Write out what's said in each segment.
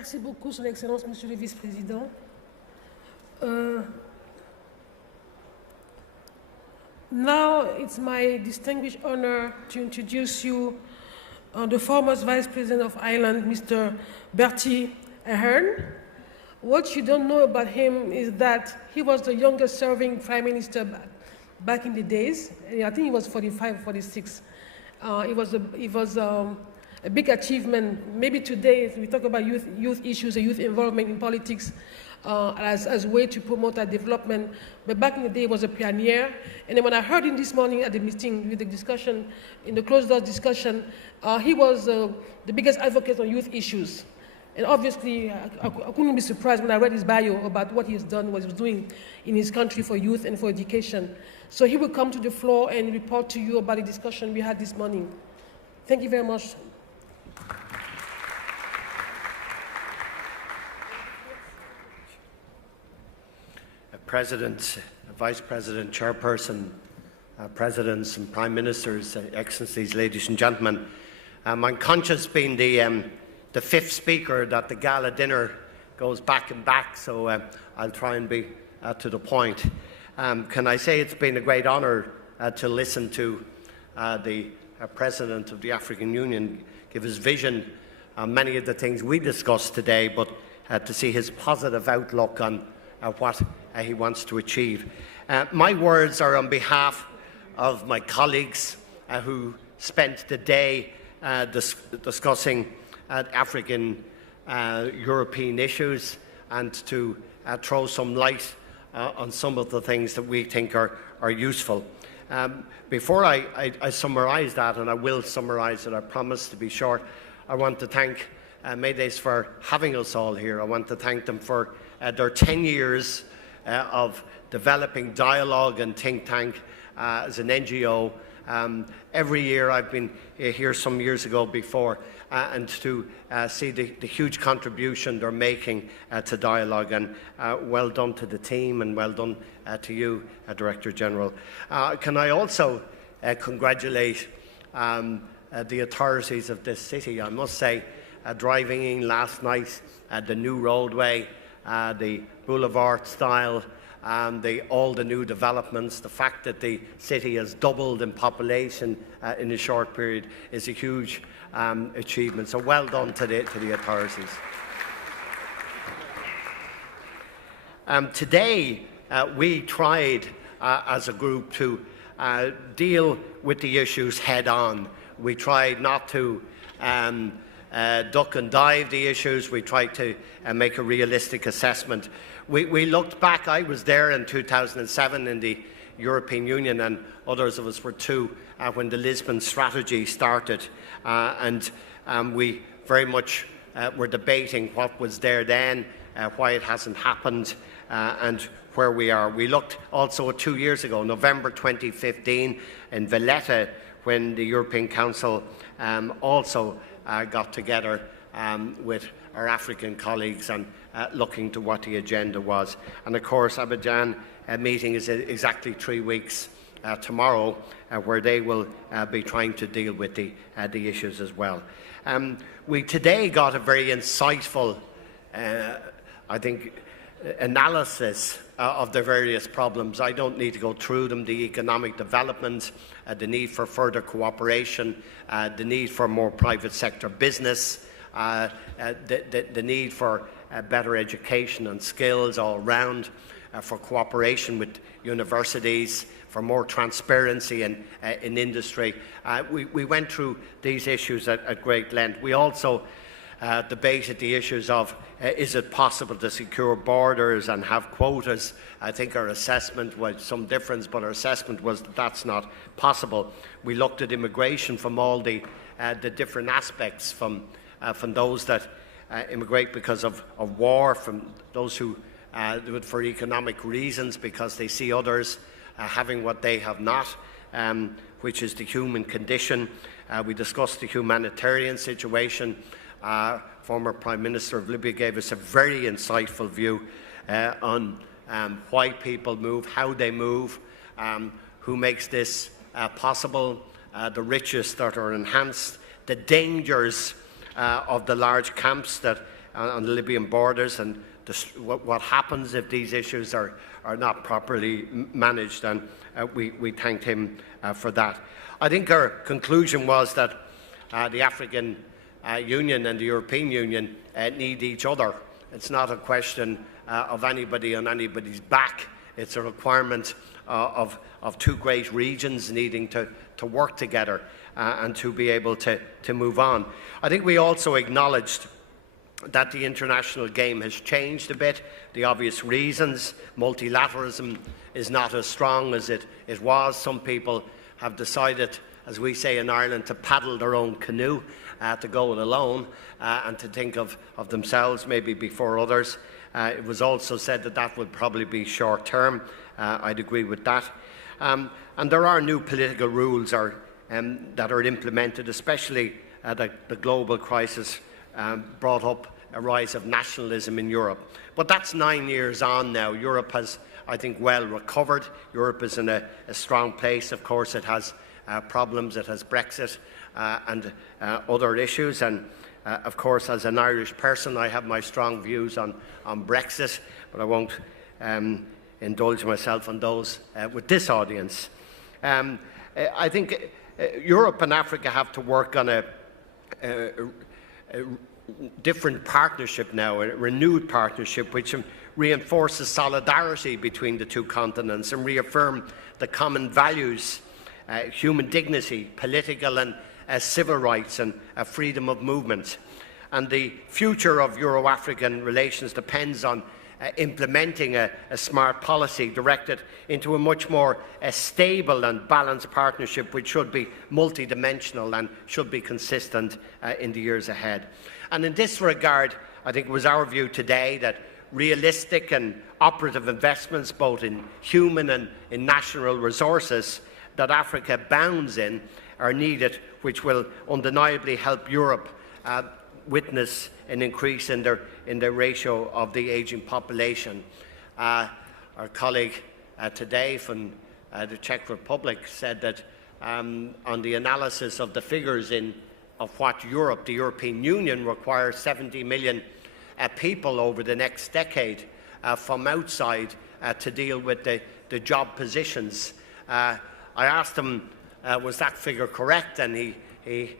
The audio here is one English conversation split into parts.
Merci beaucoup, Son Excellence, Monsieur le Vice-président. Now it's my distinguished honor to introduce you the former Vice President of Ireland, Mr. Berthie Ahern. What you don't know about him is that he was the youngest serving Prime Minister back in the days. I think he was 45, 46. It was a big achievement. Maybe today, we talk about youth issues and youth involvement in politics as a way to promote our development. But back in the day, he was a pioneer. And then when I heard him this morning at the meeting with the discussion, in the closed-door discussion, he was the biggest advocate on youth issues. And obviously, I couldn't be surprised when I read his bio about what he's done, what he was doing in his country for youth and for education. So he will come to the floor and report to you about the discussion we had this morning. Thank you very much. President, Vice President, Chairperson, Presidents and Prime Ministers, Excellencies, ladies and gentlemen. I'm conscious being the fifth speaker that the gala dinner goes back and back, so I'll try and be to the point. Can I say it's been a great honour to listen to the President of the African Union give his vision on many of the things we discussed today, but to see his positive outlook on what he wants to achieve. My words are on behalf of my colleagues who spent the day discussing African European issues and to throw some light on some of the things that we think are useful. Before I summarise that, and I will summarise it, I promise to be short, I want to thank MEDays for having us all here. I want to thank them for their 10 years of developing dialogue and think tank as an NGO. Every year I've been here some years ago before, and to see the huge contribution they're making to dialogue, and well done to the team and well done to you, Director General. Can I also congratulate the authorities of this city? I must say, driving in last night at the new roadway, the boulevard style, all the new developments, the fact that the city has doubled in population in a short period is a huge achievement. So well done to the authorities. Today, we tried as a group to deal with the issues head on. We tried not to duck and dive the issues. We tried to make a realistic assessment. We looked back. I was there in 2007 in the European Union, and others of us were too, when the Lisbon strategy started, and we very much were debating what was there then, why it hasn't happened, and where we are. We looked also 2 years ago, November 2015, in Valletta, when the European Council also got together with our African colleagues and looking to what the agenda was. And of course, Abidjan meeting is exactly 3 weeks tomorrow, where they will be trying to deal with the issues as well. We today got a very insightful, I think, analysis of the various problems. I don't need to go through them. The economic development, the need for further cooperation, the need for more private sector business, the need for better education and skills all round, for cooperation with universities, for more transparency in industry. We went through these issues at great length. We also debated the issues of is it possible to secure borders and have quotas. I think our assessment was some difference, but our assessment was that that's not possible. We looked at immigration from all the different aspects, from those that immigrate because of war, from those who do it for economic reasons because they see others having what they have not, which is the human condition. We discussed the humanitarian situation. Former Prime Minister of Libya gave us a very insightful view on why people move, how they move, who makes this possible, the riches that are enhanced, the dangers of the large camps that on the Libyan borders and what happens if these issues are not properly managed, and we thanked him for that. I think our conclusion was that the African Union and the European Union need each other. It's not a question of anybody on anybody's back. It's a requirement of two great regions needing to work together and to be able to move on. I think we also acknowledged that the international game has changed a bit. The obvious reasons: multilateralism is not as strong as it was. Some people have decided, as we say in Ireland, to paddle their own canoe, to go it alone, and to think of themselves maybe before others. It was also said that that would probably be short term. I'd agree with that. And there are new political rules that are implemented, especially the global crisis brought up a rise of nationalism in Europe. But that's 9 years on now. Europe has, I think, well recovered. Europe is in a strong place. Of course, it has problems. It has Brexit and other issues. And of course, as an Irish person, I have my strong views on Brexit, but I won't indulge myself on those with this audience. I think Europe and Africa have to work on a different partnership now, a renewed partnership which reinforces solidarity between the two continents and reaffirm the common values, human dignity, political and civil rights, and freedom of movement. And the future of Euro-African relations depends on implementing a smart policy directed into a much more stable and balanced partnership, which should be multidimensional and should be consistent in the years ahead. And in this regard, I think it was our view today that realistic and operative investments, both in human and in national resources, that Africa abounds in, are needed, which will undeniably help Europe witness an increase in the ratio of the ageing population. Our colleague today from the Czech Republic said that on the analysis of the figures of what Europe, the European Union, requires 70 million people over the next decade from outside to deal with the job positions. I asked him, was that figure correct? And he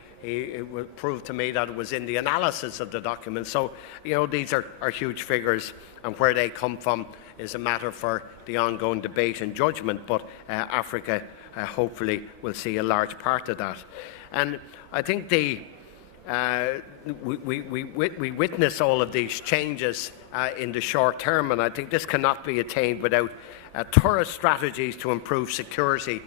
proved to me that it was in the analysis of the document. So, you know, these are huge figures, and where they come from is a matter for the ongoing debate and judgment, but Africa hopefully will see a large part of that. And I think we witness all of these changes in the short term, and I think this cannot be attained without thorough strategies to improve security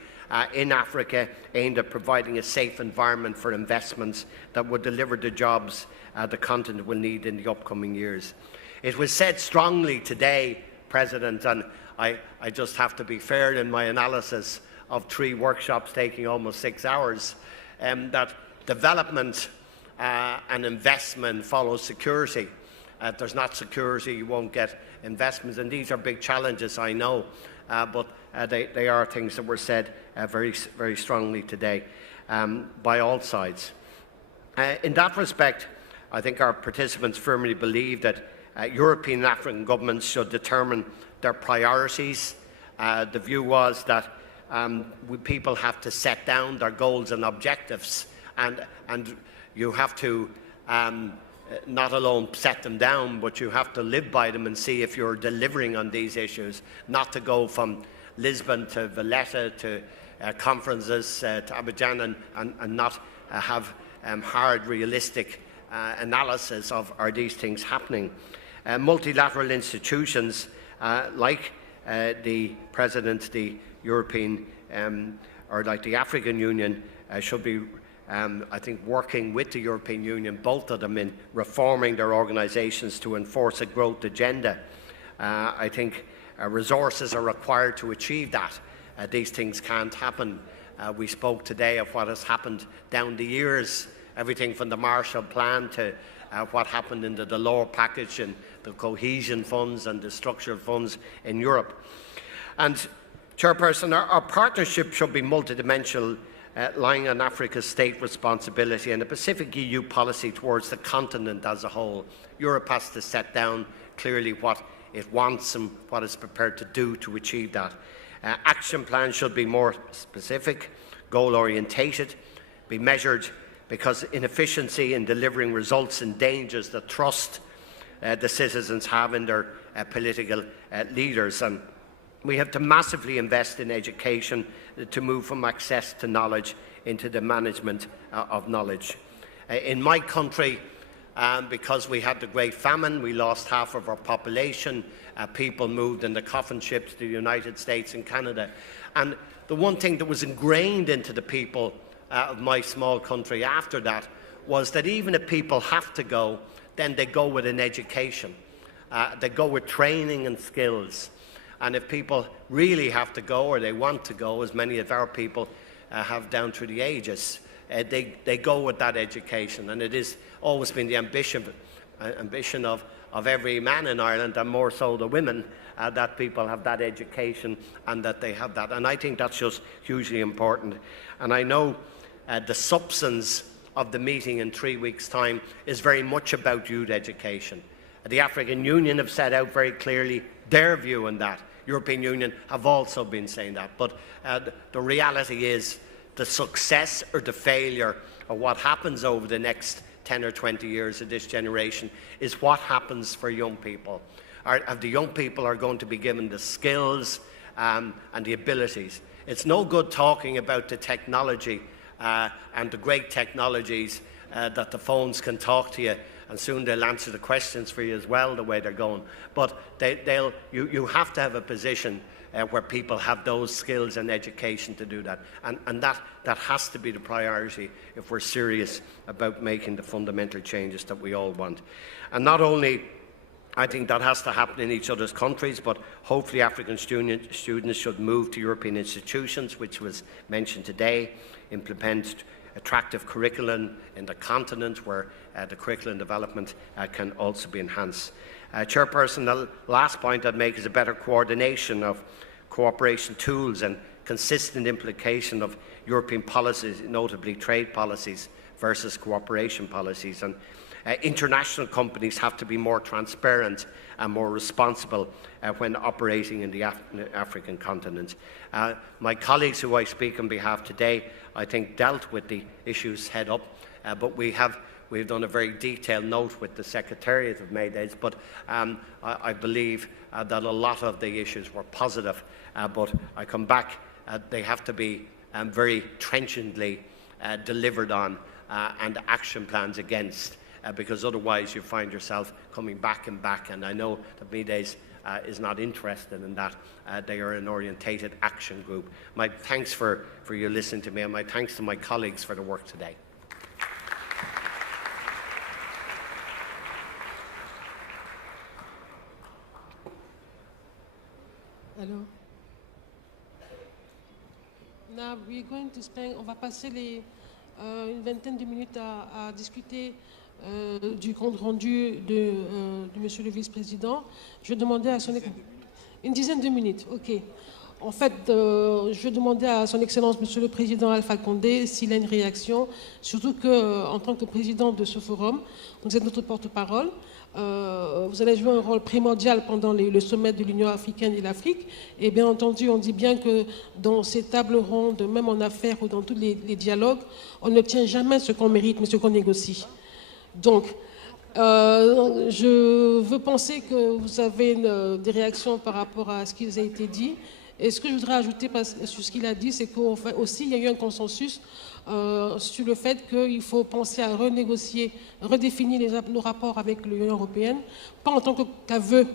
in Africa, aimed at providing a safe environment for investments that would deliver the jobs the continent will need in the upcoming years. It was said strongly today, President, and I just have to be fair in my analysis of 3 workshops taking almost 6 hours, that development and investment follow security. If there's not security, you won't get investments, and these are big challenges, I know, but they are things that were said very, very strongly today by all sides. In that respect, I think our participants firmly believe that European and African governments should determine their priorities. The view was that people have to set down their goals and objectives, and you have to not alone set them down, but you have to live by them and see if you're delivering on these issues, not to go from Lisbon to Valletta to conferences to Abidjan and not have hard, realistic analysis of are these things happening. Multilateral institutions like the President, the European or like the African Union should be I think working with the European Union, both of them, in reforming their organisations to enforce a growth agenda. I think resources are required to achieve that. These things can't happen. We spoke today of what has happened down the years, everything from the Marshall Plan to what happened in the Delors package and the cohesion funds and the structural funds in Europe. And, Chairperson, our partnership should be multidimensional lying on Africa's state responsibility and a Pacific EU policy towards the continent as a whole. Europe has to set down clearly what it wants and what it's prepared to do to achieve that. Action plans should be more specific, goal-orientated, be measured, because inefficiency in delivering results endangers the trust the citizens have in their political leaders. And we have to massively invest in education to move from access to knowledge into the management of knowledge. In my country, because we had the Great Famine, we lost half of our population. People moved in the coffin ships to the United States and Canada. And the one thing that was ingrained into the people of my small country after that was that even if people have to go, then they go with an education. They go with training and skills. And if people really have to go, or they want to go, as many of our people have down through the ages, they go with that education. And it has always been the ambition of every man in Ireland, and more so the women, that people have that education and that they have that. And I think that's just hugely important. And I know the substance of the meeting in 3 weeks' time is very much about youth education. The African Union have set out very clearly their view on that. European Union have also been saying that. But the reality is the success or the failure of what happens over the next 10 or 20 years of this generation is what happens for young people. The young people are going to be given the skills and the abilities. It's no good talking about the technology and the great technologies that the phones can talk to you, and soon they'll answer the questions for you as well, the way they're going. But you have to have a position where people have those skills and education to do that. And that has to be the priority if we're serious about making the fundamental changes that we all want. And not only, I think that has to happen in each other's countries, but hopefully African students should move to European institutions, which was mentioned today, implement attractive curriculum in the continent where the curriculum development can also be enhanced. Chairperson, the last point I'd make is a better coordination of cooperation tools and consistent implication of European policies, notably trade policies versus cooperation policies. And international companies have to be more transparent and more responsible when operating in the African continent. My colleagues who I speak on behalf today, I think, dealt with the issues head up, but we've done a very detailed note with the Secretariat of MEDays, but I believe that a lot of the issues were positive, but I come back, they have to be very trenchantly delivered on and action plans against, because otherwise you find yourself coming back and back, and I know that MEDays is not interested in that. They are an orientated action group. My thanks for you listening to me, and my thanks to my colleagues for the work today. Hello. Now we're going to spend, on va passer une vingtaine de minutes à discuter du compte rendu de Monsieur le Vice-président. Je vais demander à son... Une dizaine de minutes, ok. En fait, je vais demander à son Excellence Monsieur le Président Alpha Condé s'il a une réaction, surtout qu'en tant que président de ce forum, vous êtes notre porte-parole. Vous allez jouer un rôle primordial pendant le sommet de l'Union africaine et l'Afrique. Et bien entendu, on dit bien que dans ces tables rondes, même en affaires ou dans tous les dialogues, on ne tient jamais ce qu'on mérite, mais ce qu'on négocie. Donc, je veux penser que vous avez des réactions par rapport à ce qui a été dit. Et ce que je voudrais ajouter sur ce qu'il a dit, c'est qu'aussi il y a eu un consensus sur le fait qu'il faut penser à renégocier, redéfinir nos rapports avec l'Union européenne, pas en tant qu'aveu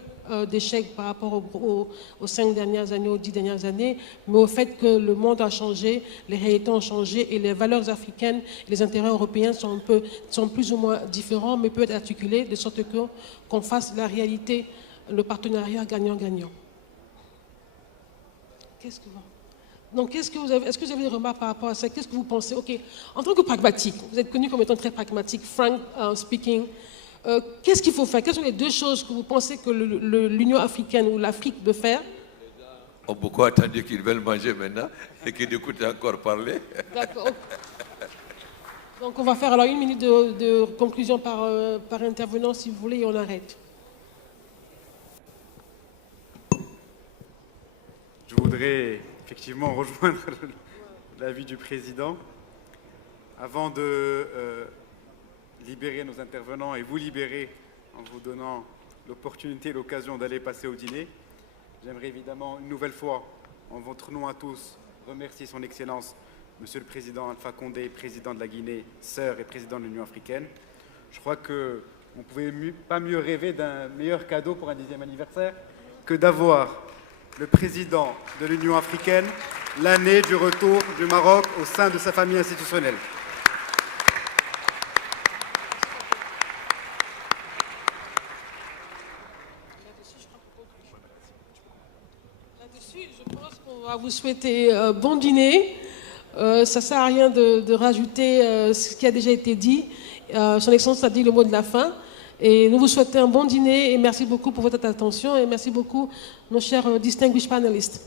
d'échec par rapport aux 5 dernières années, aux 10 dernières années, mais au fait que le monde a changé, les réalités ont changé et les valeurs africaines, les intérêts européens sont plus ou moins différents, mais peuvent être articulés de sorte qu'on fasse la réalité, le partenariat gagnant-gagnant. Qu'est-ce que vous... Donc, est-ce que vous avez des remarques par rapport à ça? Qu'est-ce que vous pensez? Ok, en tant que pragmatique, vous êtes connu comme étant très pragmatique, frank speaking. Qu'est-ce qu'il faut faire? Quelles sont les deux choses que vous pensez que l'Union africaine ou l'Afrique peut faire ont beaucoup attendu qu'ils veulent manger maintenant et qu'ils écoutent encore parler. D'accord. Donc on va faire alors 1 minute de conclusion par intervenant, si vous voulez, et on arrête. Je voudrais effectivement rejoindre l'avis du président. Avant de libérer nos intervenants et vous libérer en vous donnant l'opportunité et l'occasion d'aller passer au dîner, j'aimerais évidemment une nouvelle fois, en votre nom à tous, remercier son Excellence, Monsieur le Président Alpha Condé, Président de la Guinée, sœur et Président de l'Union africaine. Je crois qu'on ne pouvait pas mieux rêver d'un meilleur cadeau pour un 10e anniversaire que d'avoir le Président de l'Union africaine l'année du retour du Maroc au sein de sa famille institutionnelle. Je pense qu'on va vous souhaiter bon dîner. Ça ne sert à rien de rajouter ce qui a déjà été dit. Son Excellence a dit le mot de la fin. Et nous vous souhaitons un bon dîner et merci beaucoup pour votre attention et merci beaucoup nos chers distinguished panelists.